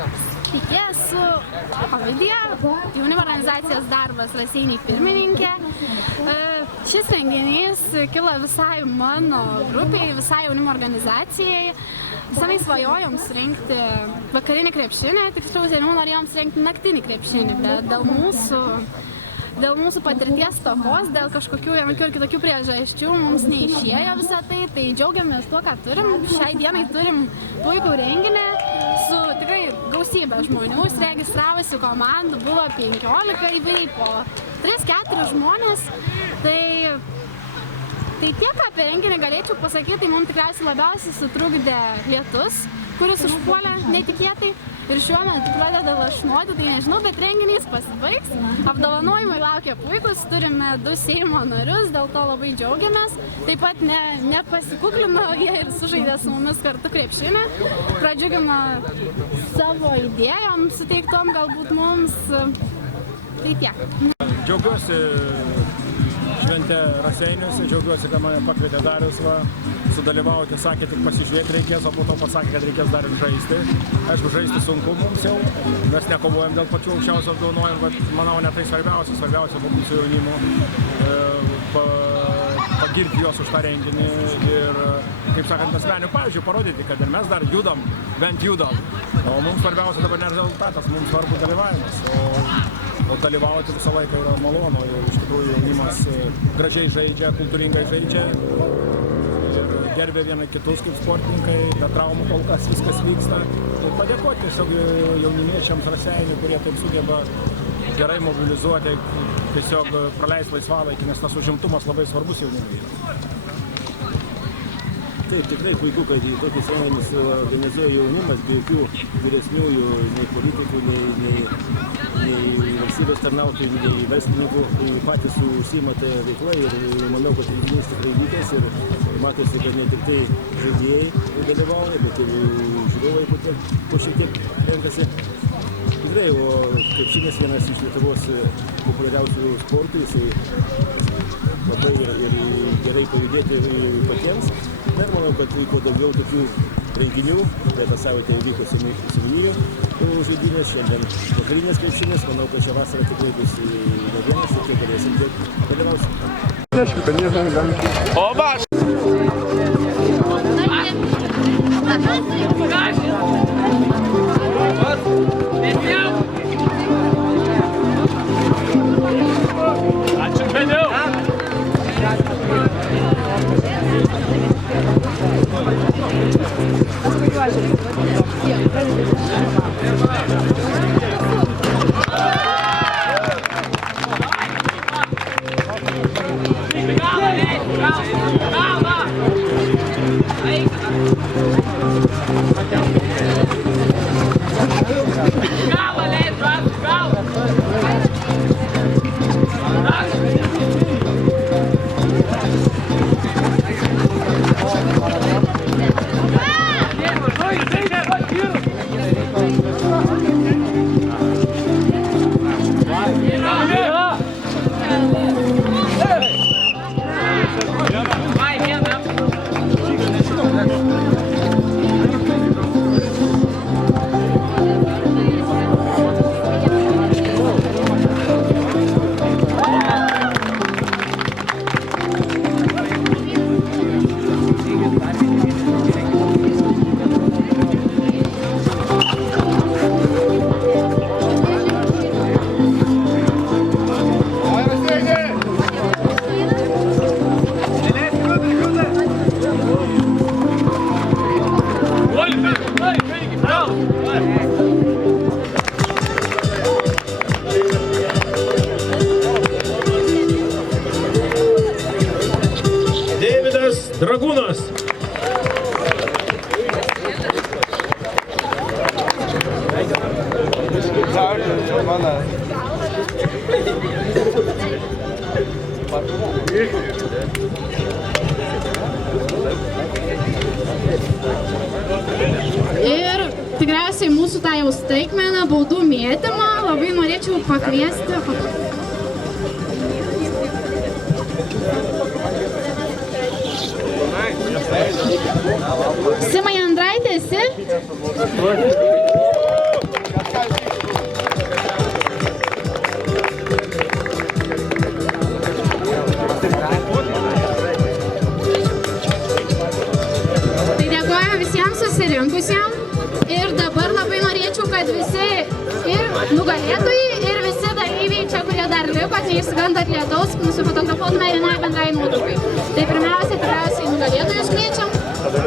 Sveiki, esu Ovidija, jaunimo organizacijos darbas Raseiniai pirmininkė. Šis renginys kilo visai mano grupiai, visai jaunimo organizacijai. Senai svajojom surinkti vakarinį krepšinį, tiksliau seniau norėjom surinkti naktinį krepšinį, bet dėl mūsų patirties stokos, dėl kažkokių vienokių ir kitokių priežasčių mums neišėjo visą tai, tai džiaugiamės tuo, ką turim. Šiai dienai turim puikų renginį su tikrai gausybė žmonių, registravosi komandų, buvo 15 įvairiai po 3-4 žmonės. Tai tiek apie renginį galėčiau pasakyti, tai mums tikriausiai labiausiai sutrukdė lietus, kuris užpuolė netikėtai ir šiuo metu pradeda lašnoti, tai nežinau, bet renginys pasibaigs. Apdovanojimai laukia puikus, turime 2 Seimo narius, dėl to labai džiaugiamės. Taip pat nepasikuklino, jie ir sužaidė su mumis kartu krepšinį, pradžiugino savo idėjom suteiktom galbūt mums. Tai tiek. Džiaugiuosi šventę Raseiniuose, džiaugiuosi, kad mane pakvietė Darius sudalyvauti, sakė, tik pasižiūrėti reikės, o po to pasakė, kad reikės dar ir žaisti. Aišku, žaisti sunku mums jau, mes nekovojam dėl pačių aukščiausių apdovanojimų, bet manau, ne tai svarbiausia po mūsų jaunimo pagirti juos už tą renginį ir, kaip sakant, asmenių pavyzdžių parodyti, kad ir mes dar judam, bent judam. O mums svarbiausia dabar ne rezultatas, mums svarbu dalyvavimas. O dalyvauti visą laiką yra malonu, iš tikrųjų jaunimas gražiai žaidžia, kultūringai žaidžia ir gerbė vieną kitus kaip sportininkai, be traumų kol kas viskas vyksta. Ir padėkoti tiesiog jauniniečiams Raseinių, kurie taip sugeba gerai mobilizuoti, tiesiog praleisti laisvalaikį, nes tas užimtumas labai svarbus jaunimui. Taip, tikrai puiku, kad į tokius renginius organizuoja jaunimas, be jokių vyresniųjų, nei politikų, nei valstybės tarnautojų, nei verslininkų, patys užsiima tą veiklą ir manau, kad renginys tikrai vykęs ir matosi, kad ne tik tai žaidėjai dalyvauja, bet ir žiūrovai po šiek tiek renkasi. Tikrai, o krepšinis vienas iš Lietuvos populiariausių sportų, jisai labai ir gerai pajudėti patiems. Ir manau, kad vyko daugiau tokių renginių, praeitą savaitę vyko Seniūnijų žaidynės, šiandien vakarinės krepšinis, manau, kad šią vasarą tikrai bus ne vienas ir tiek galėsim tiek dalyvauti. Aišku, kad nežinau, galim. Oba! Dragūnas. Ir tikriausiai mūsų tą jau staigmeną, baudų mėtymą, labai norėčiau pakviesti. Simai Andraitė, esi? susirinkusiem ir dabar labai norėčiau, kad visi ir nugalėtojai, ir visi dalyviai čia, kurie dar liko, neišsigandot lietaus, nusifotografuotume vienai bendrai nuotraukai. Tai pirmiausia, tikriausiai